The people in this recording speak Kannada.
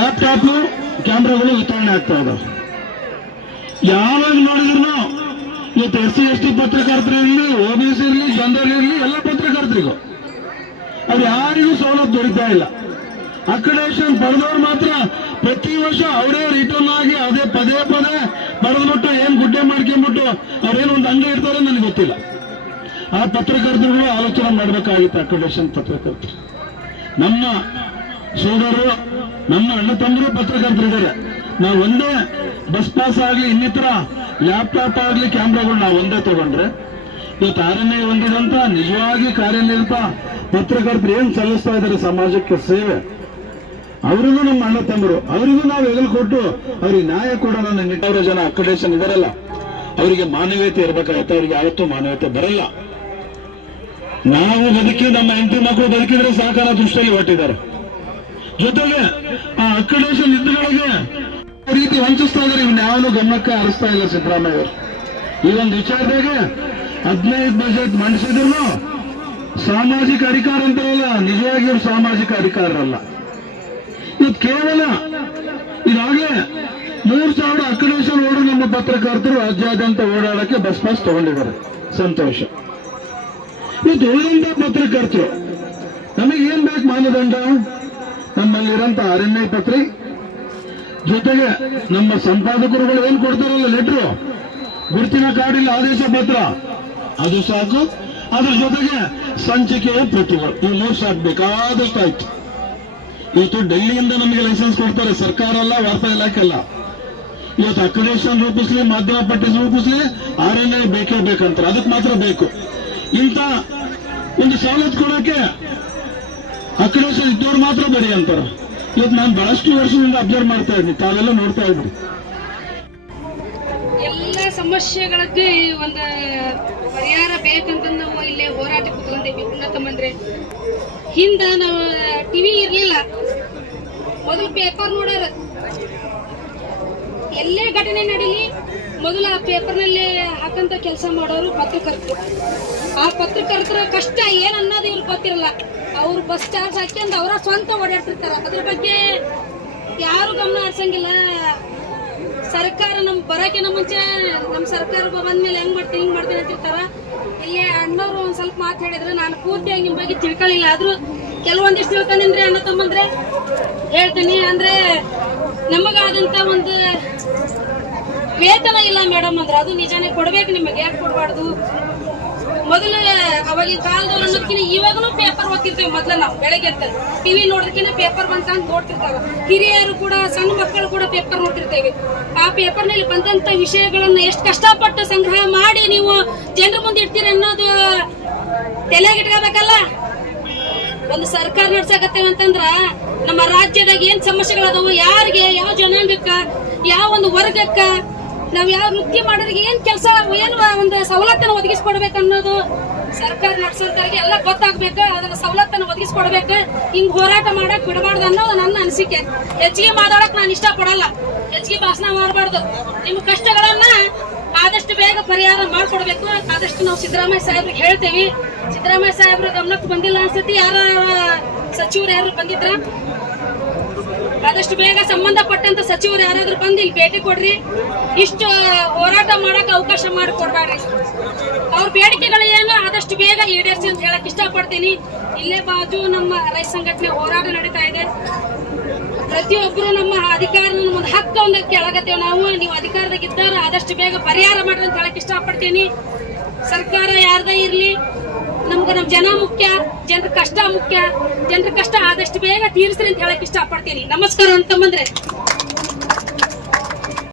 ಲ್ಯಾಪ್ಟಾಪ್ ಕ್ಯಾಮ್ರಾಗಳು ವಿತರಣೆ ಆಗ್ತಾ ಇದಾವೆ. ಯಾವಾಗ ನೋಡಿದ್ರು ಇವತ್ತು SC/ST ಪತ್ರಕರ್ತರಿರಲಿ, OBC ಇರಲಿ, ಜನರಲ್ ಇರಲಿ, ಎಲ್ಲ ಪತ್ರಕರ್ತರಿಗೂ ಅವ್ರು ಯಾರಿಗೂ ಸವಲತ್ತು ದೊರೀತಾ ಇಲ್ಲ. ಅಕ್ರಿಡೇಷನ್ ಪಡೆದವ್ರು ಮಾತ್ರ ಪ್ರತಿ ವರ್ಷ ಅವರೇ ರಿಟರ್ನ್ ಆಗಿ ಅದೇ ಪದೇ ಪಡೆದ್ಬಿಟ್ಟು ಏನ್ ಗುಡ್ಡೆ ಮಾಡ್ಕೊಂಡ್ಬಿಟ್ಟು ಅವ್ರೇನು ಒಂದು ಅಂಗ ಇರ್ತಾರೆ ನನಗೆ ಗೊತ್ತಿಲ್ಲ. ಆ ಪತ್ರಕರ್ತರುಗಳು ಆಲೋಚನೆ ಮಾಡಬೇಕಾಗಿತ್ತು. ಅಕ್ರಿಡೇಷನ್ ಪತ್ರಕರ್ತರು ನಮ್ಮ ಸೋದರರು, ನಮ್ಮ ಅಣ್ಣ ತಮ್ಮರು ಪತ್ರಕರ್ತರಿದ್ದಾರೆ. ನಾವು ಒಂದೇ ಬಸ್ ಪಾಸ್ ಆಗ್ಲಿ, ಇನ್ನಿತರ ಲ್ಯಾಪ್ಟಾಪ್ ಆಗ್ಲಿ, ಕ್ಯಾಮ್ರಾಗಳು ನಾವು ಒಂದೇ ತಗೊಂಡ್ರೆ ಇವತ್ತು RNA ಹೊಂದಿದಂತ ನಿಜವಾಗಿ ಕಾರ್ಯನಿರತ ಪತ್ರಕರ್ತರು ಏನ್ ಸಲ್ಲಿಸ್ತಾ ಇದ್ದಾರೆ ಸಮಾಜಕ್ಕೆ ಸೇವೆ, ಅವರಿಗೂ ನಮ್ಮ ಅಣ್ಣ ತಮ್ಮರು, ಅವರಿಗೂ ನಾವು ಹೆಗಲು ಕೊಟ್ಟು ಅವ್ರಿಗೆ ನ್ಯಾಯ ಕೊಡೋಣ. ನಿಟ್ಟವರ ಜನ ಅಕ್ರಿಡೇಷನ್ ಇದಾರಲ್ಲ, ಅವರಿಗೆ ಮಾನವೀಯತೆ ಇರಬೇಕಾಗುತ್ತೆ. ಅವ್ರಿಗೆ ಯಾವತ್ತೂ ಮಾನವೀಯತೆ ಬರಲ್ಲ. ನಾವು ಬದುಕಿ ನಮ್ಮ ಹೆಂಡತಿ ಮಕ್ಕಳು ಬದುಕಿದ್ರೆ ಸಾಕಾರ ದೃಷ್ಟಿಯಲ್ಲಿ ಹೊಟ್ಟಿದ್ದಾರೆ. ಜೊತೆಗೆ ಆ ಅಕ್ರಿಡೇಷನ್ ಇದ್ದುಗಳಿಗೆ ರೀತಿ ವಂಚಿಸ್ತಾ ಇದ್ದಾರೆ. ಇವ್ಯಾವನು ಗಮನಕ್ಕೆ ಹರಿಸ್ತಾ ಇಲ್ಲ ಸಿದ್ದರಾಮಯ್ಯ ಅವರು. ಈ ಒಂದು ವಿಚಾರದಾಗೆ 15 ಬಜೆಟ್ ಮಂಡಿಸಿದ್ರು ಸಾಮಾಜಿಕ ಅಧಿಕಾರ ಅಂತಾರಲ್ಲ, ನಿಜವಾಗಿ ಇವರು ಸಾಮಾಜಿಕ ಅಧಿಕಾರರಲ್ಲ. ಇವತ್ತು ಕೇವಲ ಈಗಾಗಲೇ 3,000 ಅಕ್ರಿಡೇಷನ್ ಓಡು ನಮ್ಮ ಪತ್ರಕರ್ತರು ರಾಜ್ಯಾದ್ಯಂತ ಓಡಾಡಕ್ಕೆ ಬಸ್ ಪಾಸ್ ತಗೊಂಡಿದ್ದಾರೆ. ಸಂತೋಷ. ಇವತ್ತು ಉಳಿದಂತ ಪತ್ರಕರ್ತರು ನಮಗೆ ಏನ್ ಬೇಕು ಮಾನದಂಡ? ನಮ್ಮಲ್ಲಿರಂತ RNA ಪತ್ರ, ಜೊತೆಗೆ ನಮ್ಮ ಸಂಪಾದಕರುಗಳು ಏನ್ ಕೊಡ್ತಾರಲ್ಲ ಲೆಟ್ರು, ಗುರುತಿನ ಕಾರ್ಡ್ ಇಲ್ಲ, ಆದೇಶ ಪತ್ರ, ಅದು ಸಾಕು. ಅದ್ರ ಜೊತೆಗೆ ಸಂಚಿಕೆಯ ಪ್ರತಿಗಳು, ಈ 3 ಸಾಕು. ಬೇಕಾದಷ್ಟು ಆಯ್ತು. ಇವತ್ತು ಡೆಲ್ಲಿಯಿಂದ ನಮಗೆ ಲೈಸೆನ್ಸ್ ಕೊಡ್ತಾರೆ, ಸರ್ಕಾರ ಅಲ್ಲ, ವಾರ್ತಾ ಇಲಾಖೆ ಅಲ್ಲ. ಇವತ್ತು ಅಕ್ರಿಡೇಷನ್ ರೂಪಿಸ್ಲಿ, ಮಾಧ್ಯಮ ಪಟ್ಟಿ ರೂಪಿಸ್ಲಿ, RNA ಬೇಕೇ ಬೇಕಂತಾರೆ. ಅದಕ್ಕೆ ಮಾತ್ರ ಬೇಕು. ಇಂಥ ಒಂದು ಸವಲತ್ತು ಕೊಡೋಕೆ ಅಕ್ರಿಡೇಷನ್ ಇದ್ದವ್ರು ಮಾತ್ರ ಬರೀ ಅಂತಾರೆ. ಇವತ್ತು ನಾನು ಬಹಳಷ್ಟು ವರ್ಷದಿಂದ ಅಬ್ಸರ್ವ್ ಮಾಡ್ತಾ ಇದ್ದೀನಿ, ತಾವೆಲ್ಲ ನೋಡ್ತಾ ಇದ್ರಿ. ಎಲ್ಲ ಸಮಸ್ಯೆಗಳಿಗೆ ಒಂದು ಪರಿಹಾರ ಬೇಕಂತ ನಾವು ಇಲ್ಲಿ ಹೋರಾಟ ಕೂತ್ಕೊಂಡೇವಿ. ಉನ್ನತ ಮಂತ್ರಿ ಹಿಂದ ನಾವು ಟಿವಿ ಇರ್ಲಿಲ್ಲ, ಮೊದಲು ಪೇಪರ್ ನೋಡಾರ. ಎಲ್ಲೇ ಘಟನೆ ನಡೀಲಿ ಮೊದಲು ಆ ಪೇಪರ್ನಲ್ಲಿ ಹಾಕಂತ ಕೆಲಸ ಮಾಡೋರು ಪತ್ರಕರ್ತರು. ಆ ಪತ್ರಕರ್ತರ ಕಷ್ಟ ಏನ್ ಅನ್ನೋದು ಇವ್ರಿಗೆ ಗೊತ್ತಿರಲ್ಲ. ಅವ್ರು ಬಸ್ ಚಾರ್ಜ್ ಹಾಕ್ಯಂದು ಅವರ ಸ್ವಂತ ಓಡಾಡ್ತಿರ್ತಾರ. ಅದ್ರ ಬಗ್ಗೆ ಯಾರು ಗಮನ ಹರಿಸಂಗಿಲ್ಲ. ಸರ್ಕಾರ ಬರಕಿನ ಮುಂಚೆ ನಮ್ಮ ಸರ್ಕಾರ ಬಂದ್ಮೇಲೆ ಹೆಂಗ್ ಮಾಡ್ತೀನಿ ಅಂತಿರ್ತಾರ. ಇಲ್ಲಿ ಅಣ್ಣವ್ರು ಒಂದ್ ಸ್ವಲ್ಪ ಮಾತು ಹೇಳಿದ್ರು, ನಾನು ಪೂರ್ತಿಯಾಗಿ ನಿಮ್ ಬಗ್ಗೆ ತಿಳ್ಕೊಳ್ಳಿಲ್ಲ. ಆದ್ರೂ ಕೆಲವೊಂದಿಷ್ಟು ತಿಳ್ಕೊಂಡಿನ್ರಿ ಅಣ್ಣ ತಮ್ಮಂದ್ರೆ ಹೇಳ್ತೀನಿ. ಅಂದ್ರೆ ನಮಗಾದಂತ ಒಂದು ವೇತನ ಇಲ್ಲ ಮೇಡಮ್ ಅಂದ್ರೆ ಅದು ನಿಜಾನೇ, ಕೊಡ್ಬೇಕು. ನಿಮಗೆ ಯಾಕೆ ಕೊಡಬಾರ್ದು? ಮೊದಲು ಅವಾಗಿನ ಕಾಲದಲ್ಲಿ ಅನ್ನೋದಕ್ಕಿಂತ ಇವಾಗಲೂ ಪೇಪರ್ ಓದ್ತಿರ್ತೇವೆ. ಮೊದ್ಲು ನಾವು ಬೆಳಗ್ಗೆ ಟಿವಿ ನೋಡೋದಕ್ಕಿಂತ ಪೇಪರ್ ಬಂತ ಅಂತ ನೋಡ್ತಿರ್ತಾವ. ಹಿರಿಯರು ಕೂಡ, ಸಣ್ಣ ಮಕ್ಕಳು ಕೂಡ ಪೇಪರ್ ನೋಡ್ತಿರ್ತೇವೆ. ಆ ಪೇಪರ್ನಲ್ಲಿ ಬಂದಂತ ವಿಷಯಗಳನ್ನ ಎಷ್ಟು ಕಷ್ಟಪಟ್ಟು ಸಂಗ್ರಹ ಮಾಡಿ ನೀವು ಜನರ ಮುಂದೆ ಇಡ್ತೀರಿ ಅನ್ನೋದು ತಲೆಗಿಟ್ಕೋಬೇಕಲ್ಲ. ಒಂದು ಸರ್ಕಾರ ನಡ್ಸಕತ್ತೇವೆ ಅಂತಂದ್ರ ನಮ್ಮ ರಾಜ್ಯದಾಗ ಏನ್ ಸಮಸ್ಯೆಗಳದಾವು, ಯಾರಿಗೆ, ಯಾವ ಜನಾಂಗಕ್ಕ, ಯಾವ ಒಂದು ವರ್ಗಕ್ಕ, ನಾವ್ ಯಾವ ವೃತ್ತಿ ಮಾಡೋರಿಗೆ ಏನ್ ಕೆಲಸ, ಏನ್ ಒಂದು ಸವಲತ್ತನ್ನು ಒದಗಿಸ್ಕೊಡ್ಬೇಕು ಅನ್ನೋದು ಸರ್ಕಾರ ನಡ್ಸೋರಿಗೆ ಎಲ್ಲ ಗೊತ್ತಾಗ್ಬೇಕು. ಅದನ್ನ ಸವಲತ್ತನ್ನು ಒದಗಿಸ್ಕೊಡ್ಬೇಕು. ಹಿಂಗ್ ಹೋರಾಟ ಮಾಡಕ್ ಬಿಡಬಾರ್ದು ಅನ್ನೋದು ನನ್ನ ಅನಿಸಿಕೆ. ಹೆಚ್ಚಿಗೆ ಮಾತಾಡಕ್ ನಾನು ಇಷ್ಟ ಪಡಲ್ಲ, ಹೆಚ್ಚಿಗೆ ಭಾಷಣ ಮಾಡಬಾರ್ದು. ನಿಮ್ಮ ಕಷ್ಟಗಳನ್ನ ಆದಷ್ಟು ಬೇಗ ಪರಿಹಾರ ಮಾಡ್ಕೊಡ್ಬೇಕು. ಆದಷ್ಟು ನಾವು ಸಿದ್ದರಾಮಯ್ಯ ಸಾಹೇಬ್ರಿಗೆ ಹೇಳ್ತೇವಿ. ಸಿದ್ದರಾಮಯ್ಯ ಸಾಹೇಬ್ರ ಗಮನಕ್ಕೆ ಬಂದಿಲ್ಲ ಅನ್ಸತಿ. ಯಾರ ಸಚಿವರು ಯಾರು ಬಂದಿದ್ರ ಆದಷ್ಟು ಬೇಗ ಸಂಬಂಧಪಟ್ಟಂತ ಸಚಿವರು ಯಾರಾದ್ರೂ ಬಂದು ಇಲ್ಲಿ ಭೇಟಿ ಕೊಡ್ರಿ. ಇಷ್ಟು ಹೋರಾಟ ಮಾಡಕ್ ಅವಕಾಶ ಮಾಡಿಕೊಡ್ಬೇಡ್ರಿ. ಅವ್ರ ಬೇಡಿಕೆಗಳು ಏನು ಆದಷ್ಟು ಬೇಗ ಈಡೇರಿಸಿ ಅಂತ ಹೇಳಕ್ ಇಷ್ಟಪಡ್ತೀನಿ. ಇಲ್ಲೇ ಬಾಜು ನಮ್ಮ ರೈತ ಸಂಘಟನೆ ಹೋರಾಟ ನಡೀತಾ ಇದೆ. ಪ್ರತಿಯೊಬ್ಬರು ನಮ್ಮ ಅಧಿಕಾರ ಒಂದು ಹಕ್ಕ ಒಂದು ಕೇಳಾಕತ್ತೇವೆ ನಾವು. ನೀವು ಅಧಿಕಾರದಾಗ ಇದ್ದಾರ ಆದಷ್ಟು ಬೇಗ ಪರಿಹಾರ ಮಾಡ್ರಿ ಅಂತ ಹೇಳಕ್ ಇಷ್ಟಪಡ್ತೀನಿ. ಸರ್ಕಾರ ಯಾರ್ದೇ ಇರ್ಲಿ, ನಮ್ಗೆ ನಮ್ ಜನ ಮುಖ್ಯ, ಜನರ ಕಷ್ಟ ಮುಖ್ಯ. ಜನರ ಕಷ್ಟ ಆದಷ್ಟು ಬೇಗ ತೀರಿಸ್ರಿ ಅಂತ ಹೇಳಕ್ ಇಷ್ಟಪಡ್ತೀನಿ. ನಮಸ್ಕಾರ ಅಂತ ಬಂದ್ರೆ